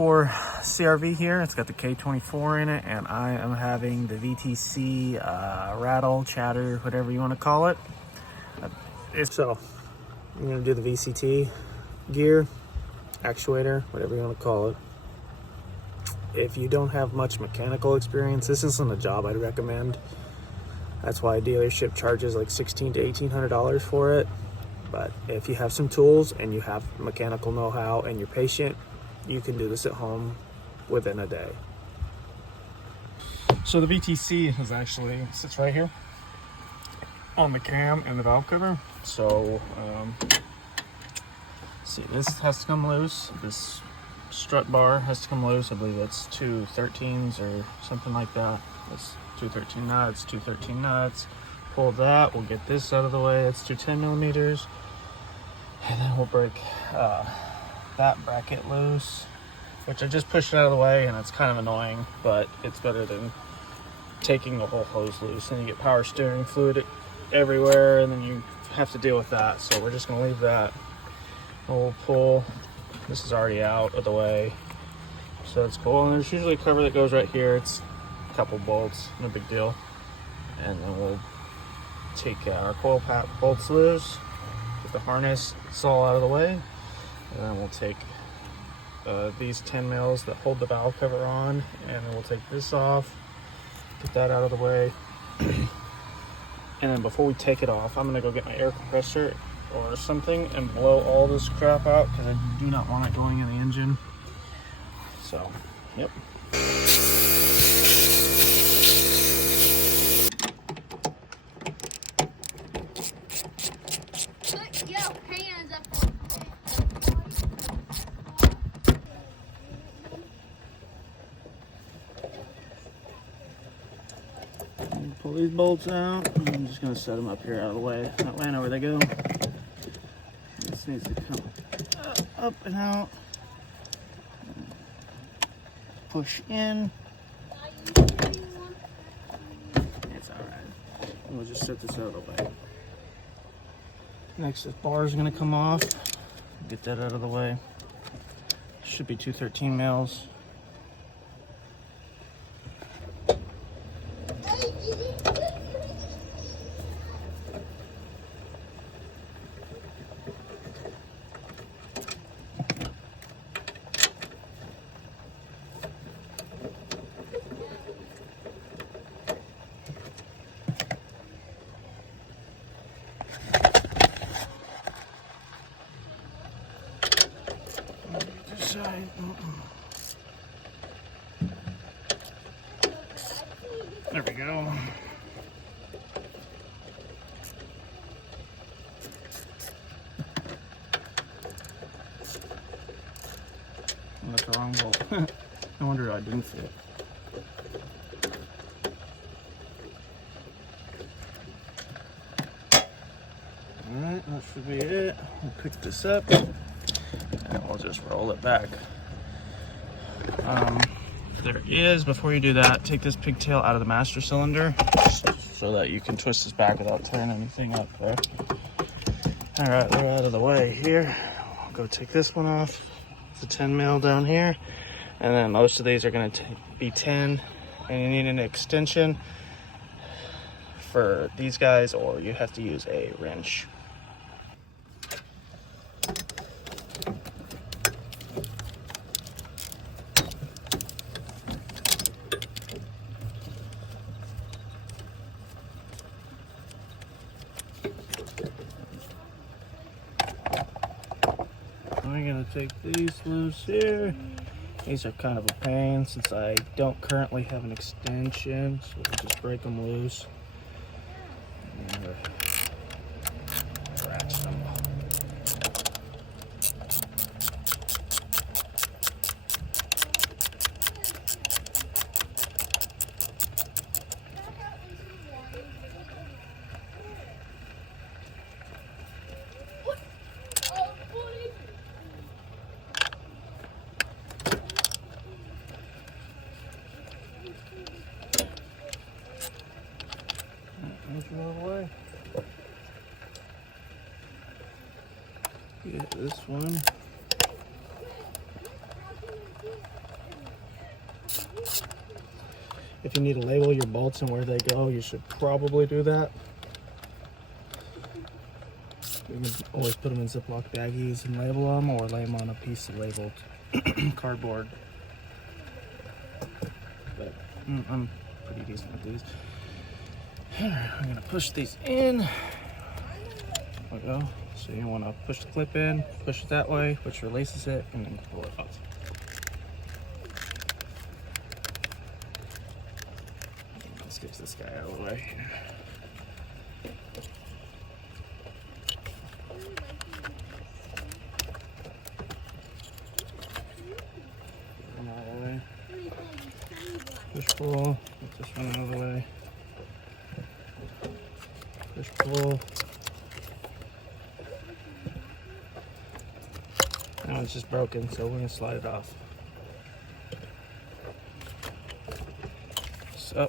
K24 CRV here. It's got the K24 in it, and I am having the VTC rattle, chatter, whatever you want to call it. So I'm going to do the VCT gear, actuator, whatever you want to call it. If you don't have much mechanical experience, this isn't a job I'd recommend. That's why a dealership charges like $1,600 to $1,800 for it. But if you have some tools and you have mechanical know-how and you're patient, you can do this at home within a day. So the VTC is actually sits right here on the cam and the valve cover. So see, this has to come loose. This strut bar has to come loose. I believe that's 2 13s or something like that. That's 2 13 nuts, 2 13 nuts. Pull that, we'll get this out of the way. That's 2 10 millimeters. And then we'll break that bracket loose, which I just pushed it out of the way, and it's kind of annoying, but it's better than taking the whole hose loose, and you get power steering fluid everywhere, and then you have to deal with that. So we're just gonna leave that. We'll pull, this is already out of the way, so it's cool. And there's usually a cover that goes right here. It's a couple bolts, no big deal. And then we'll take our coil pack bolts loose, get the harness, it's all out of the way, and then we'll take these 10 mils that hold the valve cover on, and then we'll take this off, get that out of the way. And then before we take it off, I'm gonna go get my air compressor or something and blow all this crap out, because I do not want it going in the engine. So, yep. Put your hands up. Pull these bolts out. I'm just going to set them up here out of the way. That way I know where they go. This needs to come up and out. Push in. It's alright. We'll just set this out of the way. Next, this bar is going to come off. Get that out of the way. Should be 2 13 mils. There we go. That's the wrong bolt. No wonder I didn't fit. Alright, that should be it. We'll pick this up and we'll just roll it back. There is, before you do that, take this pigtail out of the master cylinder so that you can twist this back without tearing anything up there. Alright, we're out of the way here. I'll go take this one off. It's a 10 mil down here. And then most of these are going to be 10. And you need an extension for these guys, or you have to use a wrench. I'm gonna take these loose here. These are kind of a pain since I don't currently have an extension, so we'll just break them loose and ratchet them. Away. Get this one. If you need to label your bolts and where they go, you should probably do that. You can always put them in Ziploc baggies and label them, or lay them on a piece of labeled cardboard. But I'm pretty decent with these. I'm gonna push these in. There we go. So you want to push the clip in, push it that way, which releases it, and then pull it off. Let's get this guy out of the way. One out of the way. Push pull. Get this one out of the way. Push pull. Now it's just broken, so we're gonna slide it off. So,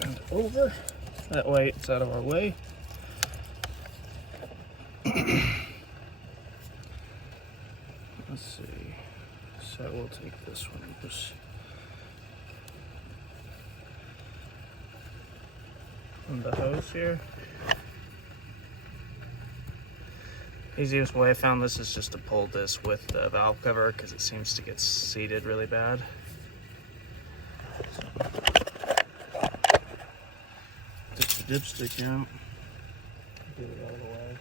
and over. That way it's out of our way. Let's see. So we'll take this one and push on the hose here. Easiest way I found this is just to pull this with the valve cover because it seems to get seated really bad. Get the dipstick out. Get it out of the way.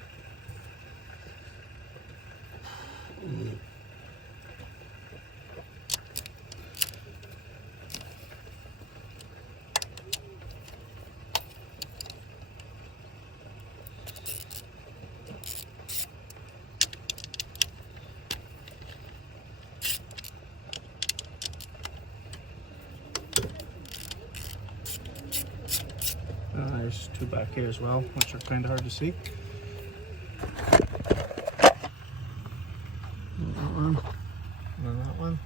There's two back here as well, which are kind of hard to see. That one, and that one.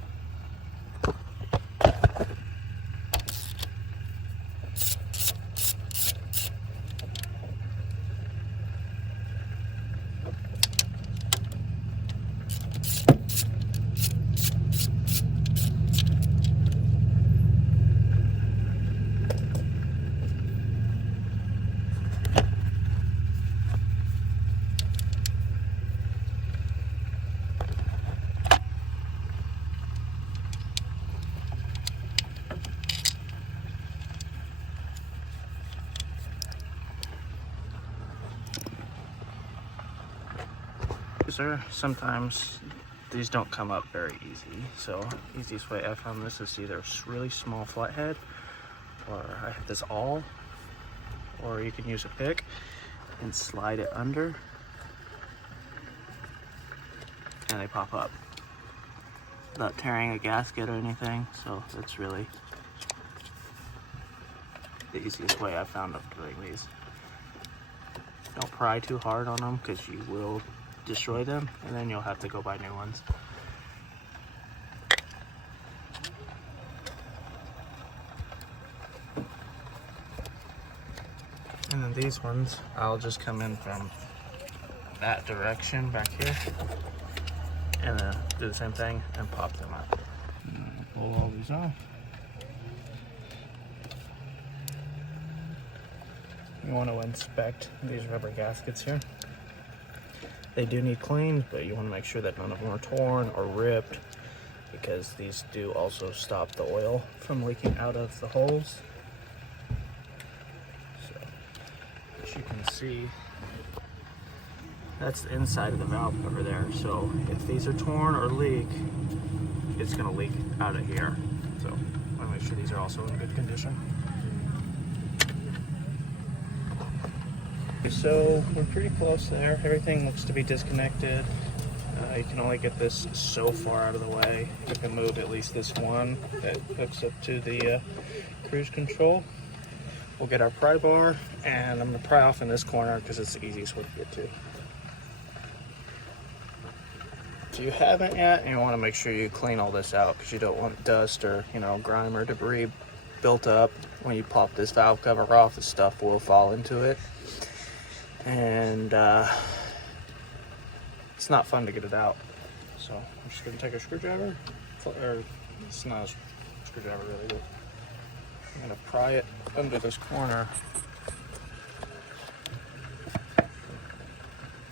Sometimes these don't come up very easy, so easiest way I found this is either a really small flathead, or I have this awl, or you can use a pick and slide it under and they pop up without tearing a gasket or anything. So that's really the easiest way I found of doing these. Don't pry too hard on them because you will destroy them, and then you'll have to go buy new ones. And then these ones, I'll just come in from that direction back here, and then do the same thing and pop them up. Pull all these off. You want to inspect these rubber gaskets here. They do need cleaned, but you want to make sure that none of them are torn or ripped, because these do also stop the oil from leaking out of the holes. So, as you can see, that's the inside of the valve cover there. So if these are torn or leak, it's going to leak out of here. So I want to make sure these are also in good condition. So we're pretty close there. Everything looks to be disconnected. You can only get this so far out of the way. You can move at least this one that hooks up to the cruise control. We'll get our pry bar, and I'm going to pry off in this corner because it's the easiest way to get to. If you haven't yet, you want to make sure you clean all this out because you don't want dust or grime or debris built up. When you pop this valve cover off, the stuff will fall into it. And it's not fun to get it out. So I'm just going to take a screwdriver, or it's not a screwdriver really, but I'm gonna pry it under this corner.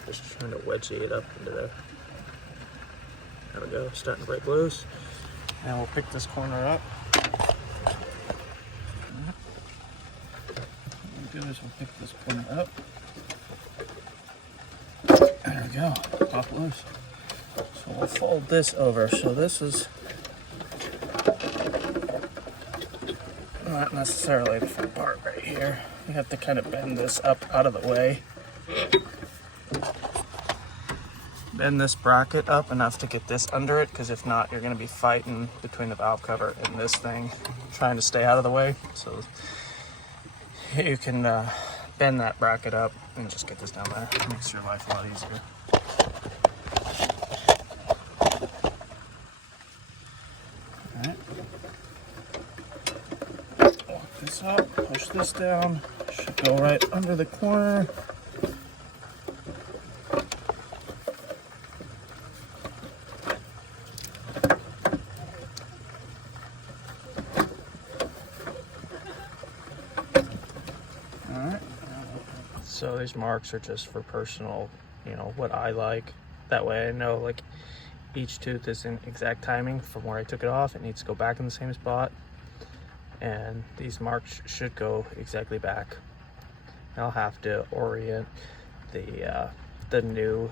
Just trying to wedge it up into there. There we go, starting to break loose. And we'll pick this corner up. What we'll do is we'll pick this corner up. There we go, pop loose. So we'll fold this over. So this is not necessarily the front part right here. You have to kind of bend this up out of the way. Bend this bracket up enough to get this under it, because if not, you're going to be fighting between the valve cover and this thing, trying to stay out of the way. So you can bend that bracket up and just get this down there. It makes your life a lot easier. Alright. Walk this up, push this down. Should go right under the corner. So these marks are just for personal, what I like. That way I know like each tooth is in exact timing from where I took it off. It needs to go back in the same spot. And these marks should go exactly back. I'll have to orient the new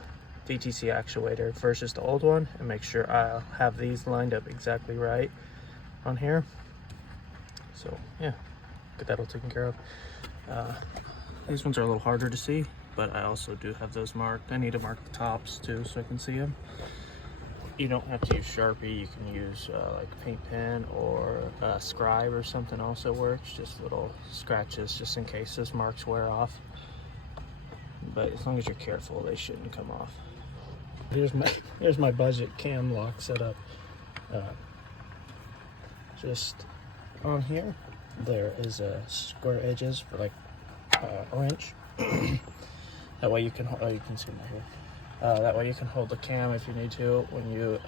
VTC actuator versus the old one and make sure I'll have these lined up exactly right on here. So yeah, get that all taken care of. These ones are a little harder to see, but I also do have those marked. I need to mark the tops too so I can see them. You don't have to use Sharpie. You can use like a paint pen or a scribe or something also works. Just little scratches just in case those marks wear off. But as long as you're careful, they shouldn't come off. Here's my budget cam lock setup. Just on here, there is square edges for like a wrench. That way you can see my hair. That way you can hold the cam if you need to when you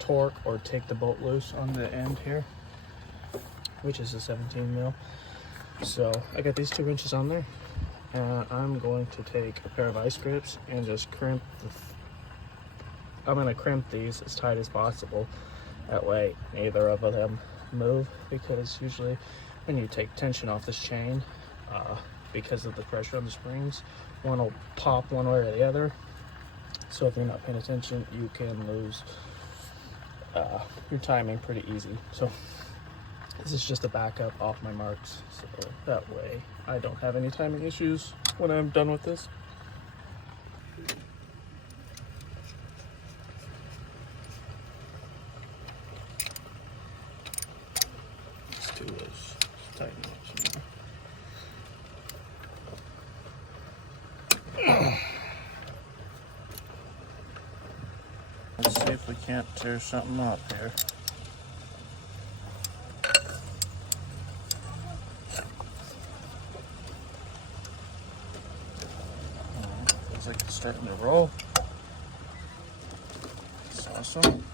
torque or take the bolt loose on the end here, which is a 17 mil. So I got these 2 wrenches on there, and I'm going to take a pair of ice grips and just crimp I'm going to crimp these as tight as possible. That way neither of them move, because usually when you take tension off this chain, because of the pressure on the springs, one will pop one way or the other. So if you're not paying attention, you can lose your timing pretty easy. So this is just a backup off my marks, so that way I don't have any timing issues when I'm done with this. Let's do this. Tighten it some more. Let's see if we can't tear something up here. Looks like it's starting to roll. That's awesome.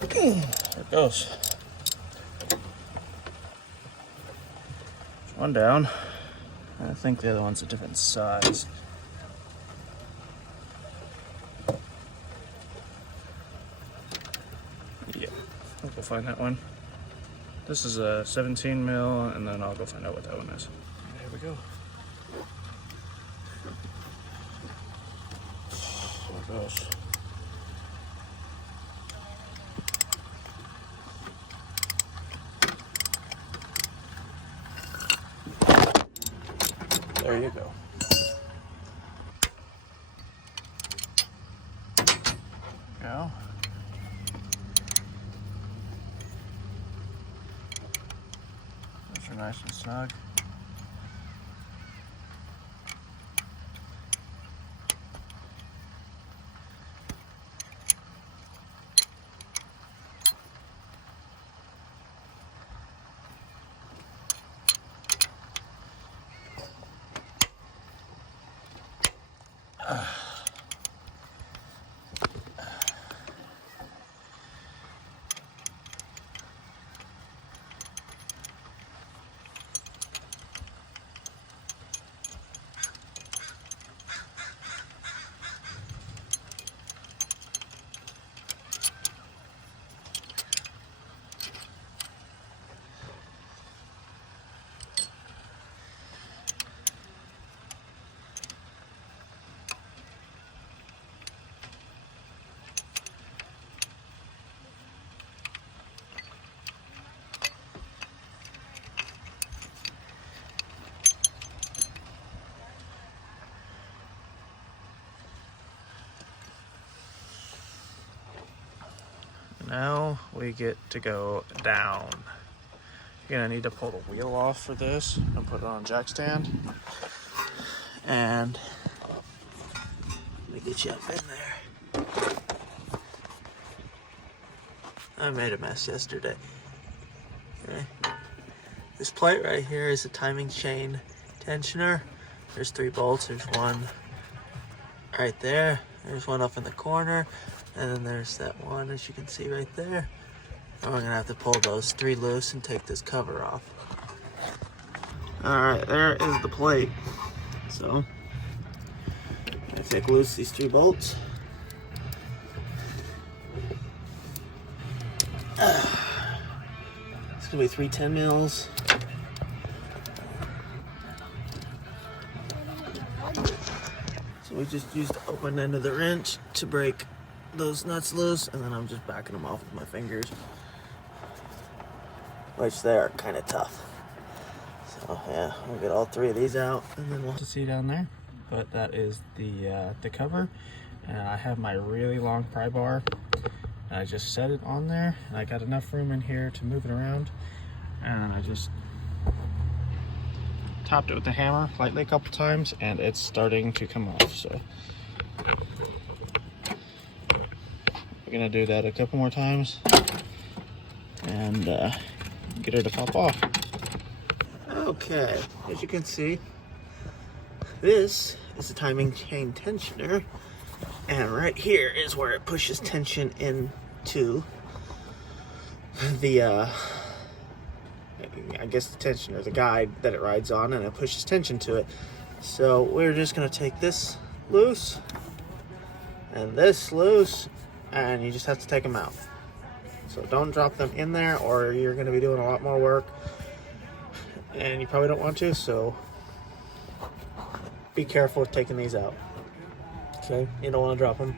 There it goes. One down. I think the other one's a different size. Yeah, I'll go find that one. This is a 17 mil, and then I'll go find out what that one is. There we go. There it goes. There you go. Go. Those are nice and snug. we get to go down. You're gonna need to pull the wheel off for this and put it on a jack stand. And let me get you up in there. I made a mess yesterday. Okay. This plate right here is a timing chain tensioner. There's 3 bolts. There's one right there. There's one up in the corner. And then there's that one, as you can see right there. And we're gonna have to pull those 3 loose and take this cover off. All right, there is the plate. So, I take loose these 3 bolts. It's gonna be 3 10 mils. So we just used the open end of the wrench to break those nuts loose, and then I'm just backing them off with my fingers, which they are kind of tough. So yeah, we'll get all 3 of these out, and then we'll see down there. But that is the cover, and I have my really long pry bar. I just set it on there, and I got enough room in here to move it around, and I just tapped it with the hammer lightly a couple times, and it's starting to come off. So we're gonna do that a couple more times and get her to pop off. Okay, as you can see, this is the timing chain tensioner, and right here is where it pushes tension into the I guess the tensioner, the guide that it rides on, and it pushes tension to it. So we're just gonna take this loose and this loose, and you just have to take them out. So don't drop them in there, or you're gonna be doing a lot more work, and you probably don't want to, so be careful with taking these out. Okay, you don't want to drop them,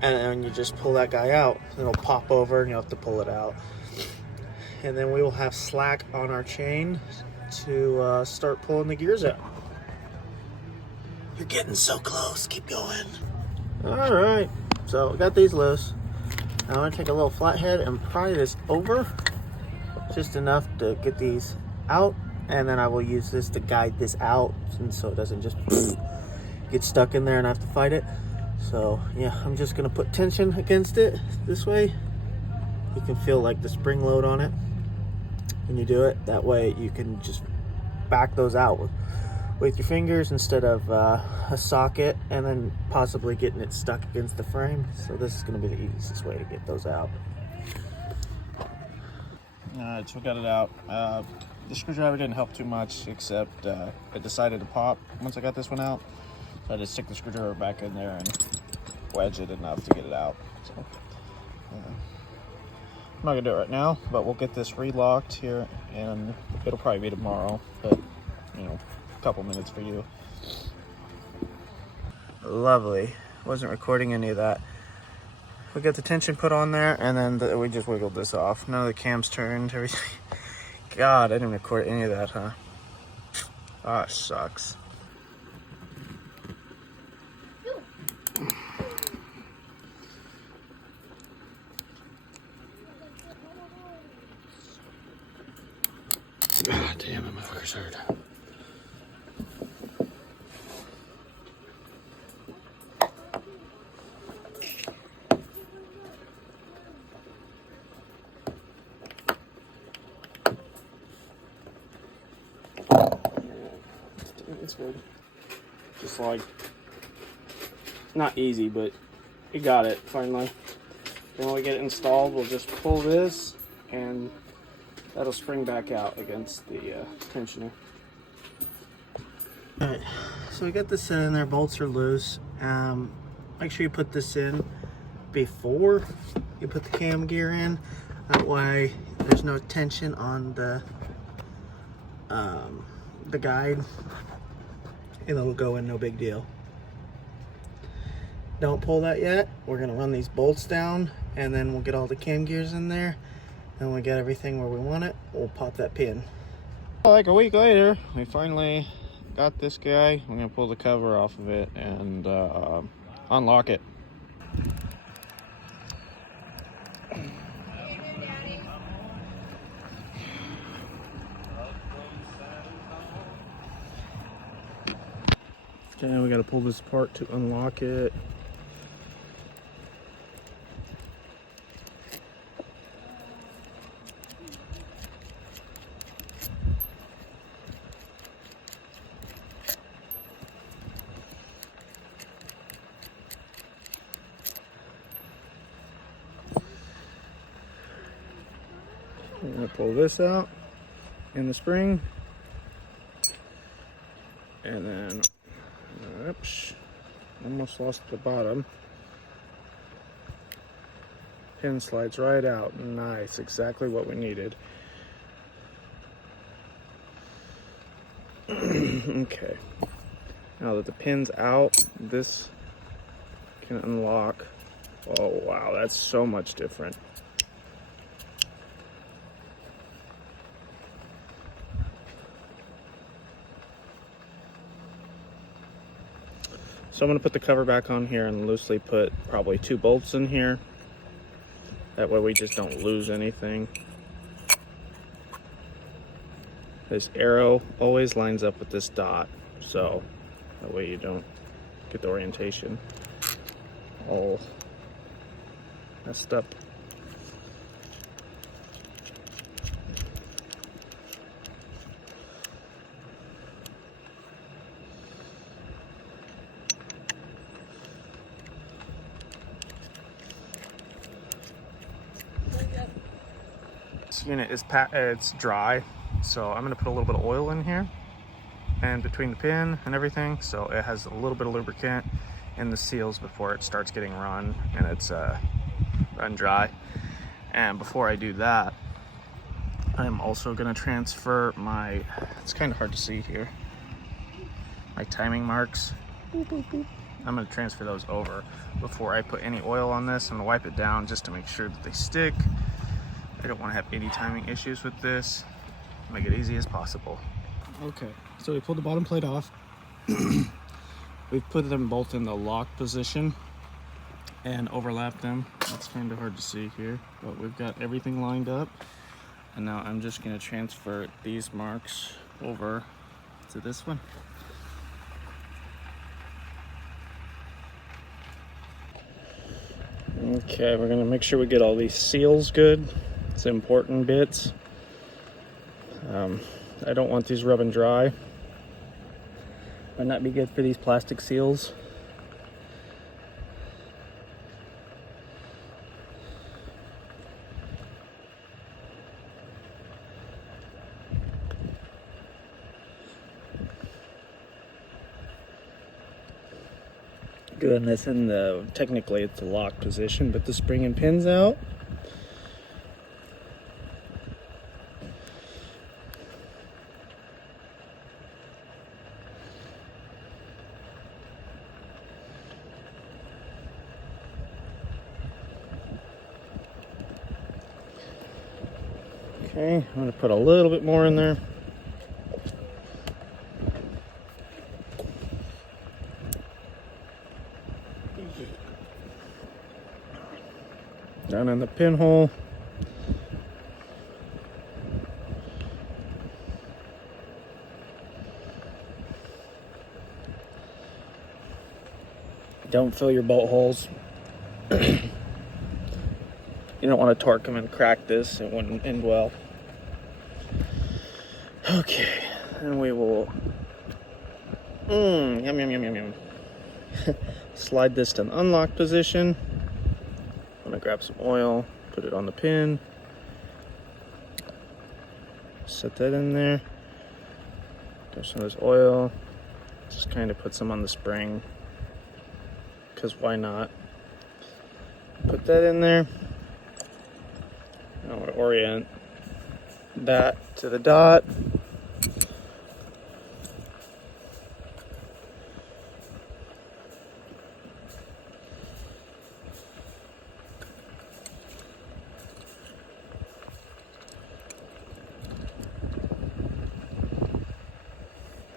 and then you just pull that guy out. It'll pop over, and you'll have to pull it out. And then we will have slack on our chain to start pulling the gears out. You're getting so close. Keep going. All right, so we got these loose. Now I'm gonna take a little flathead and pry this over, just enough to get these out, and then I will use this to guide this out, and so it doesn't just get stuck in there and I have to fight it. So yeah, I'm just gonna put tension against it this way. You can feel like the spring load on it when you do it. That way you can just back those out with your fingers instead of a socket, and then possibly getting it stuck against the frame. So this is going to be the easiest way to get those out. Alright, so we got it out. The screwdriver didn't help too much, except it decided to pop once I got this one out. So I just stick the screwdriver back in there and wedge it enough to get it out. So I'm not gonna do it right now, but we'll get this relocked here, and it'll probably be tomorrow, but you know, a couple minutes for you. Lovely. Wasn't recording any of that. We got the tension put on there, and then we just wiggled this off. None of the cams turned, everything. God, I didn't record any of that, huh? Ah, it sucks. God damn it, my fucker's hurt. It's good. Just like, not easy, but we got it finally. Then when we get it installed, we'll just pull this, and that'll spring back out against the tensioner. Alright, so we got this in there, bolts are loose. Make sure you put this in before you put the cam gear in. That way there's no tension on the guide, and it'll go in no big deal. Don't pull that yet. We're gonna run these bolts down, and then we'll get all the cam gears in there. And when we get everything where we want it, we'll pop that pin. Like a week later, we finally got this guy. I'm gonna pull the cover off of it and unlock it. Okay, we gotta pull this apart to unlock it. I'm gonna pull this out in the spring, and then, oops, almost lost the bottom. Pin slides right out. Nice, exactly what we needed. Okay, now that the pin's out, this can unlock. Oh wow, that's so much different. So I'm going to put the cover back on here and loosely put probably 2 bolts in here. That way we just don't lose anything. This arrow always lines up with this dot, so that way you don't get the orientation all messed up. This unit is it's dry, so I'm going to put a little bit of oil in here and between the pin and everything, so it has a little bit of lubricant in the seals before it starts getting run and it's run dry. And before I do that, I'm also going to transfer my, it's kind of hard to see here, my timing marks. Boop, boop, boop. I'm going to transfer those over before I put any oil on this. I'm going to wipe it down just to make sure that they stick. I don't want to have any timing issues with this. Make it easy as possible. Okay, so we pulled the bottom plate off. We've put them both in the lock position and overlapped them. That's kind of hard to see here, but we've got everything lined up. And now I'm just going to transfer these marks over to this one. Okay, we're going to make sure we get all these seals good. It's important bits. I don't want these rubbing dry. Might not be good for these plastic seals. Doing this in the, technically it's the lock position, but the spring and pin's out. Okay, I'm going to put a little bit more in there. Down in the pinhole. Don't fill your bolt holes. You don't want to torque them and crack this. It wouldn't end well. Okay, and we will yum yum yum yum yum. Slide this to the unlock position. I'm gonna grab some oil, put it on the pin, set that in there. Grab some of this oil, just kind of put some on the spring, because why not? Put that in there. Now we'll orient that to the dot.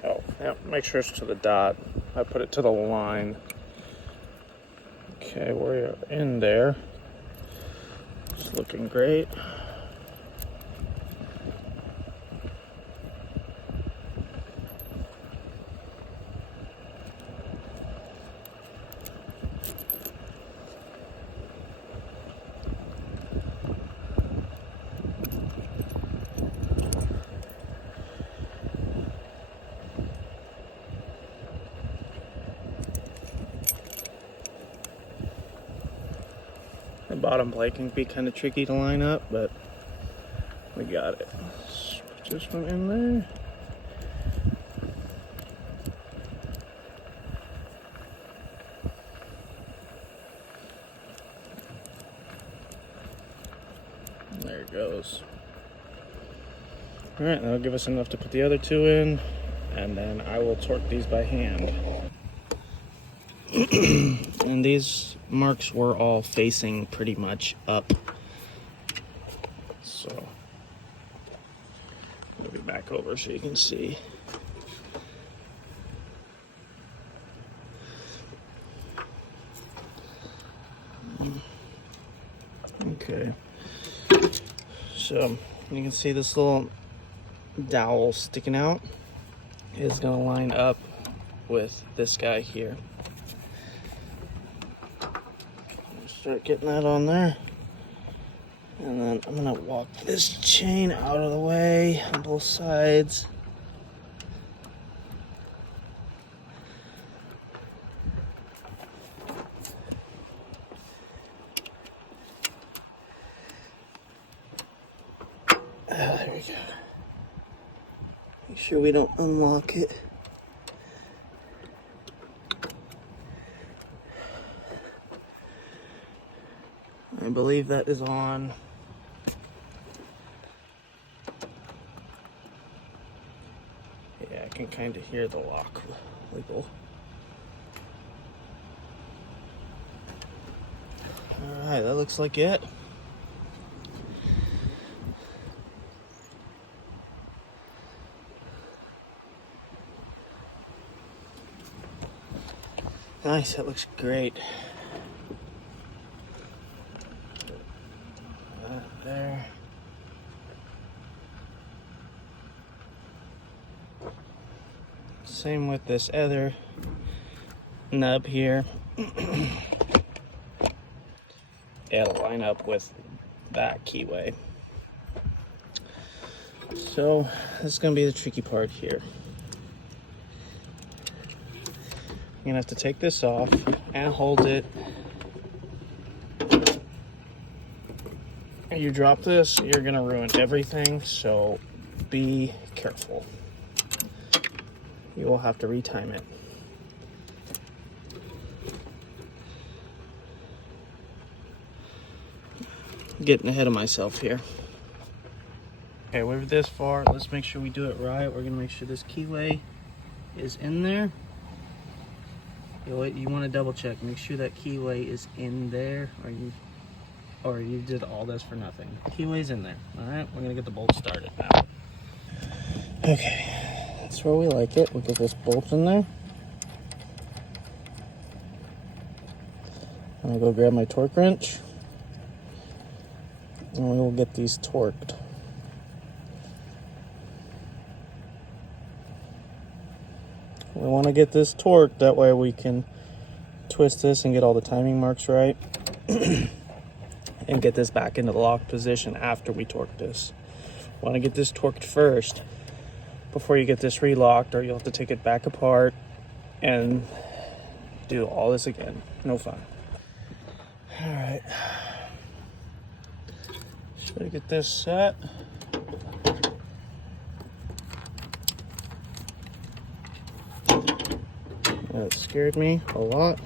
Oh, yeah, make sure it's to the dot. I put it to the line. Okay, we're in there. It's looking great. bottom plate can be kind of tricky to line up, but we got it. Let's put this one in there. There it goes. All right, that'll give us enough to put the other two in, and then I will torque these by hand. And these marks were all facing pretty much up. So, move it back over so you can see. Okay. So, you can see this little dowel sticking out is going to line up with this guy here. Start getting that on there, and then I'm gonna walk this chain out of the way on both sides. There we go. Make sure we don't unlock it. I believe that is on. Yeah, I can kind of hear the lock wiggle. All right, that looks like it. Nice, that looks great. There. Same with this other nub here. It'll line up with that keyway. So this is going to be the tricky part here. You're going to have to take this off and hold it. You drop this, you're gonna ruin everything, so be careful. You will have to retime it. Getting ahead of myself here. Okay, we're this far. Let's make sure we do it right. We're gonna make sure this keyway is in there. You want to double check. Make sure that keyway is in there, or you did all this for nothing. Keyway's in there. All right, we're gonna get the bolt started now. Okay, that's where we like it. We'll get this bolt in there. I'm gonna go grab my torque wrench, and we will get these torqued. We want to get this torqued, that way we can twist this and get all the timing marks right. And get this back into the lock position after we torque this. Want to get this torqued first before you get this relocked, or you'll have to take it back apart and do all this again. No fun. All right. Should I get this set? That scared me a lot.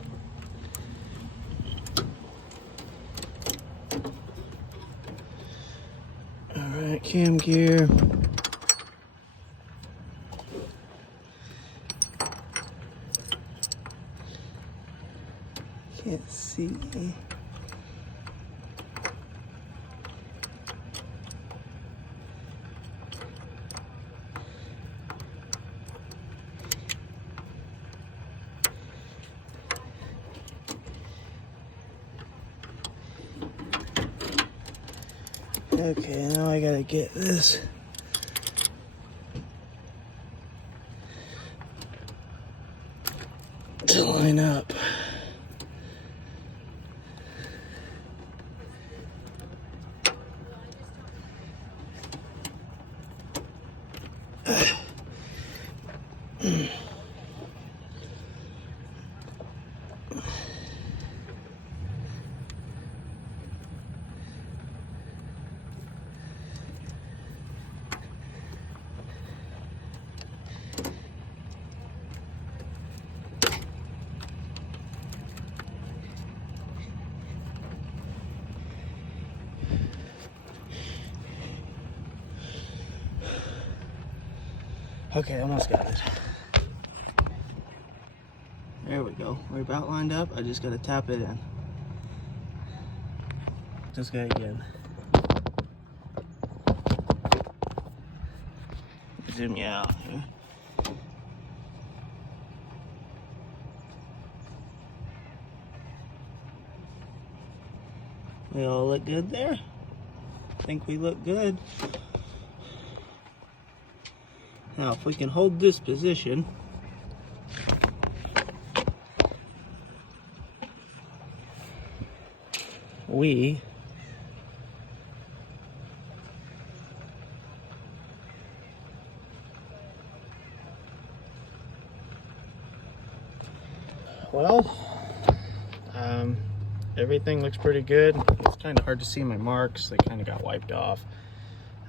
Alright, cam gear. Can't see. Okay, now I gotta get this to line up. Okay, almost got it. There we go. We're about lined up. I just gotta tap it in. This guy again. Zoom you out here. We all look good there? I think we look good. Now, if we can hold this position, we everything looks pretty good. It's kind of hard to see my marks. They kind of got wiped off.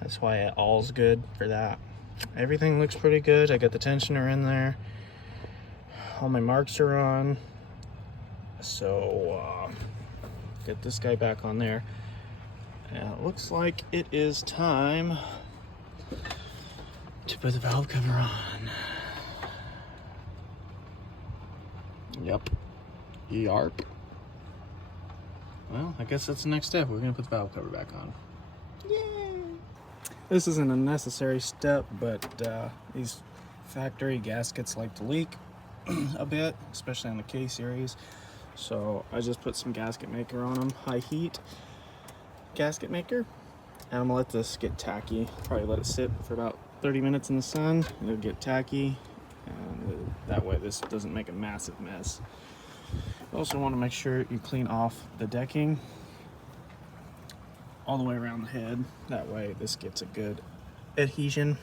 That's why all's good for that. Everything looks pretty good. I got the tensioner in there. All my marks are on. So get this guy back on there. And it looks like it is time to put the valve cover on. Yep. Yarp. Well, I guess that's the next step. We're gonna put the valve cover back on. Yay! This isn't a necessary step, but these factory gaskets like to leak a bit, especially on the K series. So I just put some gasket maker on them, high heat gasket maker, and I'm gonna let this get tacky. Probably let it sit for about 30 minutes in the sun. It'll get tacky, and that way this doesn't make a massive mess. You also want to make sure you clean off the decking all the way around the head. That way this gets a good adhesion,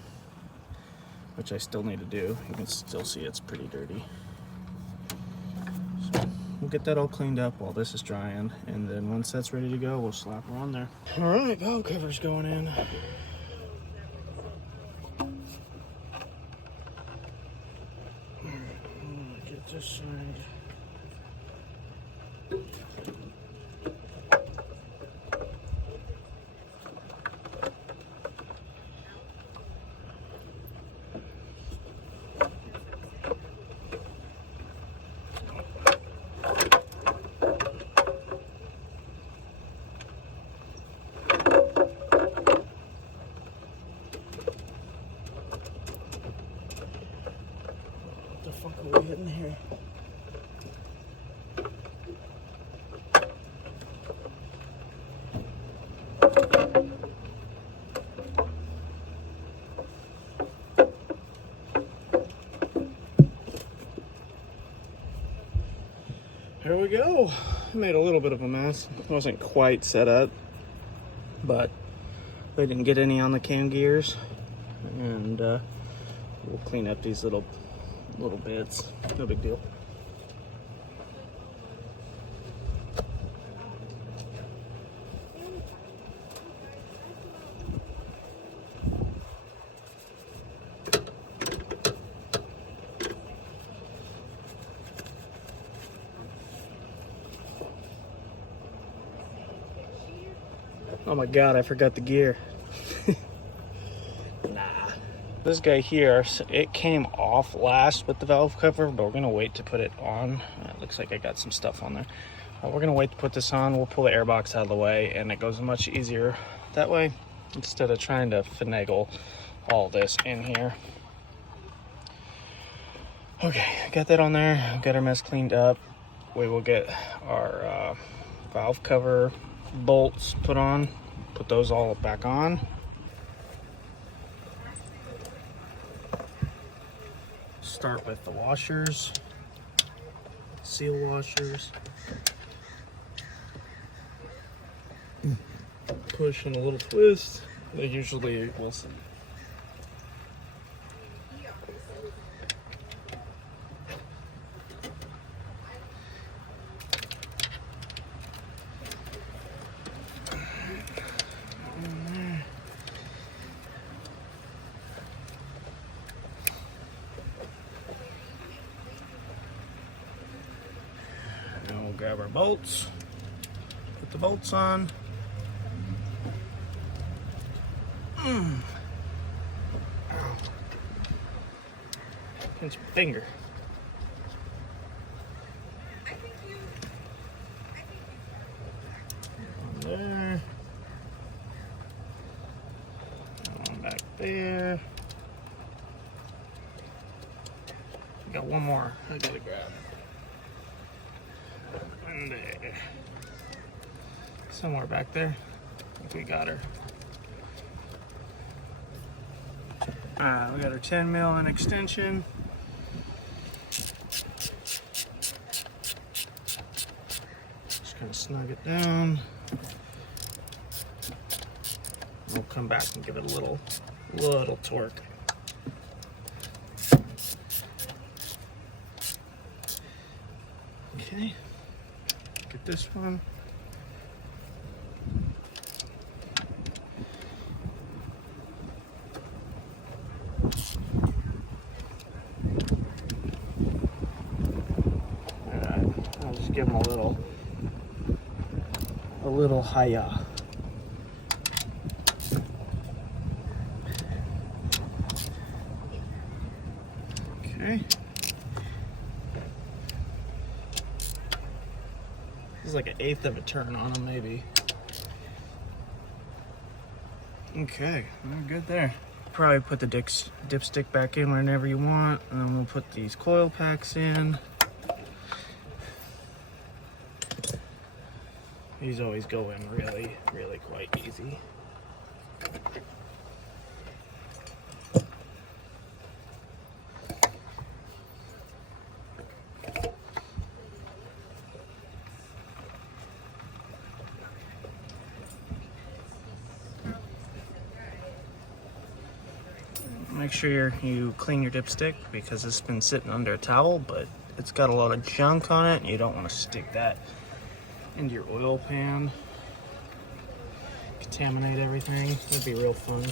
which I still need to do. You can still see it's pretty dirty. So we'll get that all cleaned up while this is drying, and then once that's ready to go, we'll slap her on there. All right, valve cover's going in. Get this side. What the fuck are we hitting here? Here we go. I made a little bit of a mess. It wasn't quite set up, but we didn't get any on the cam gears, and we'll clean up these little bits. No big deal. Oh my god, I forgot the gear. Nah. This guy here, it came off last with the valve cover, but we're gonna wait to put it on. It looks like I got some stuff on there. We're gonna wait to put this on. We'll pull the air box out of the way, and it goes much easier that way, instead of trying to finagle all this in here. Okay, got that on there. Got our mess cleaned up. We will get our valve cover bolts put on, put those all back on. Start with the washers, seal washers. Push and a little twist. They usually will. We'll grab our bolts, put the bolts on. Pinch my finger. One there. One back there. Got one more I gotta grab. And there. Somewhere back there. I think we got her. We got our 10 mil in extension. Just gonna snug it down. We'll come back and give it a little torque. Okay, get this one. I'll just give them a little higher. Okay. This is like an eighth of a turn on them, maybe. Okay, we're good there. Probably put the dipstick back in whenever you want, and then we'll put these coil packs in. These always go in really quite easy. Make sure you clean your dipstick because it's been sitting under a towel, but it's got a lot of junk on it and you don't want to stick that into your oil pan. Contaminate everything. That'd be real fun.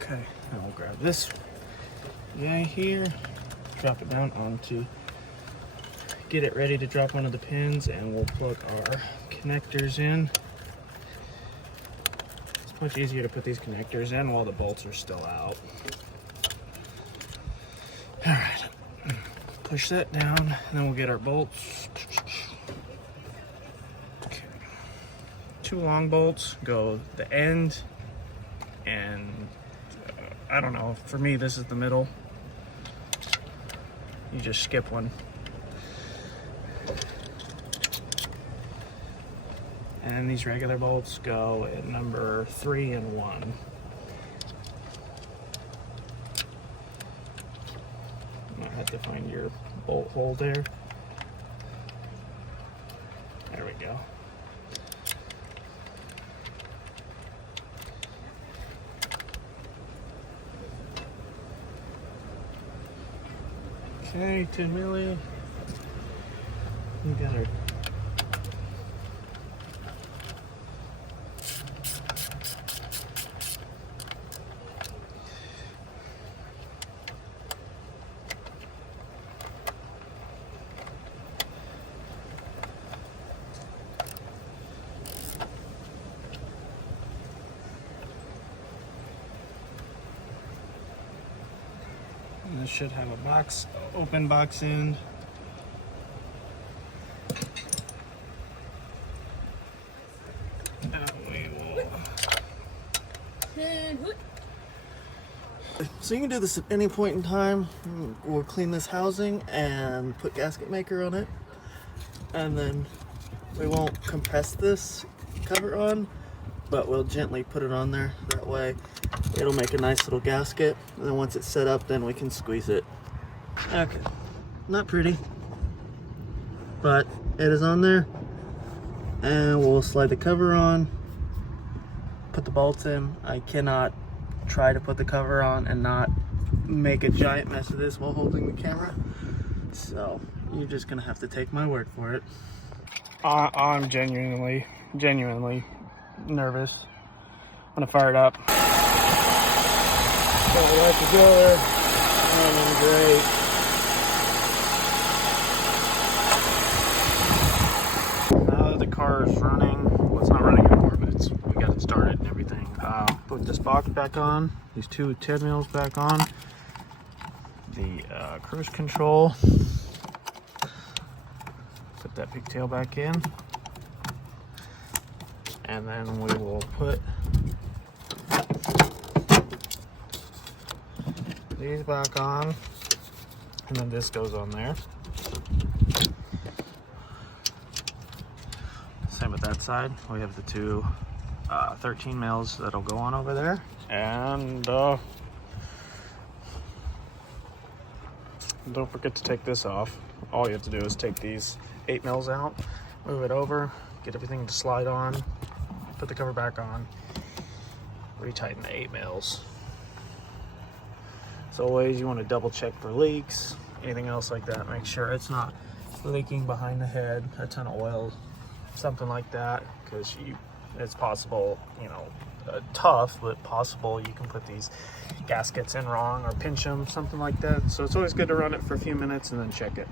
Okay, now we'll grab this guy here, drop it down onto, get it ready to drop onto the pins, and we'll plug our connectors in. It's much easier to put these connectors in while the bolts are still out. All right, push that down, and then we'll get our bolts. Okay. 2 long bolts go the end, and I don't know, for me this is the middle. You just skip one. And these regular bolts go at number 3 and 1. You might have to find your bolt hole there. There we go. Okay, 10 milli. We got our and this should have a box, open box end. And we will. So you can do this at any point in time. We'll clean this housing and put gasket maker on it. And then we won't compress this cover on, but we'll gently put it on there. That way it'll make a nice little gasket, and then once it's set up, then we can squeeze it. Okay, not pretty, but it is on there, and we'll slide the cover on, put the bolts in. I cannot try to put the cover on and not make a giant mess of this while holding the camera, so you're just gonna have to take my word for it. I'm genuinely nervous. I'm gonna fire it up. Got the light to go there. Running great. Now that the car is running, well, it's not running anymore, but we got it started and everything. Put this box back on, these two 10 mils back on, the cruise control, put that pigtail back in, and then we will put these back on, and then this goes on there. Same with that side. We have the two 13 mils that'll go on over there, and don't forget to take this off. All you have to do is take these 8 mils out, move it over, get everything to slide on, put the cover back on, retighten the 8 mils. As always, you want to double check for leaks, anything else like that. Make sure it's not leaking behind the head, a ton of oil, something like that, because it's possible, you know, tough, but possible you can put these gaskets in wrong or pinch them, something like that. So it's always good to run it for a few minutes and then check it.